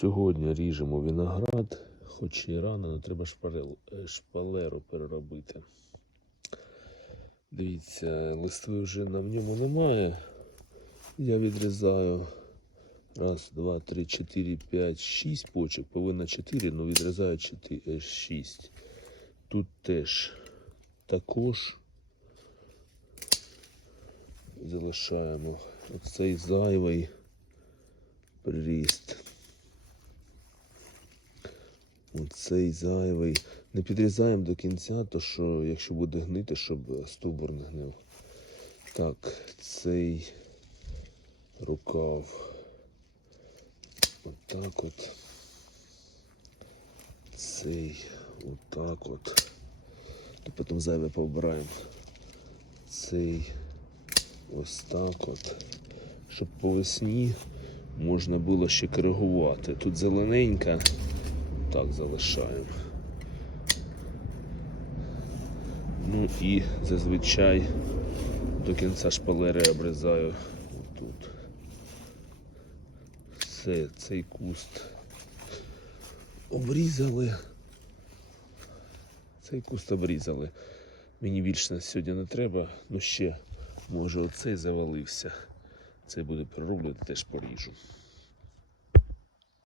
Сьогодні ріжемо виноград, хоч і рано, але треба е, шпалеру переробити. Дивіться, листви вже на ньому немає. Я відрізаю раз, два, три, чотири, п'ять, шість почек. повинна 4, але ну, відрізаю е, шість. Тут теж також залишаємо оцей зайвий приріст цей зайвий. Не підрізаємо до кінця, то що, якщо буде гнити, щоб стовбур не гнив. Так, цей рукав. Отак от, Цей отак от. І потім зайве побираємо Цей ось так от. Щоб по весні можна було ще коригувати. Тут зелененька так залишаємо. Ну і зазвичай до кінця шпалери обрізаю отут Все, цей куст обрізали. Цей куст обрізали. Мені більше на сьогодні не треба, ну ще може оцей завалився. Це буде перероблювати, теж поріжу.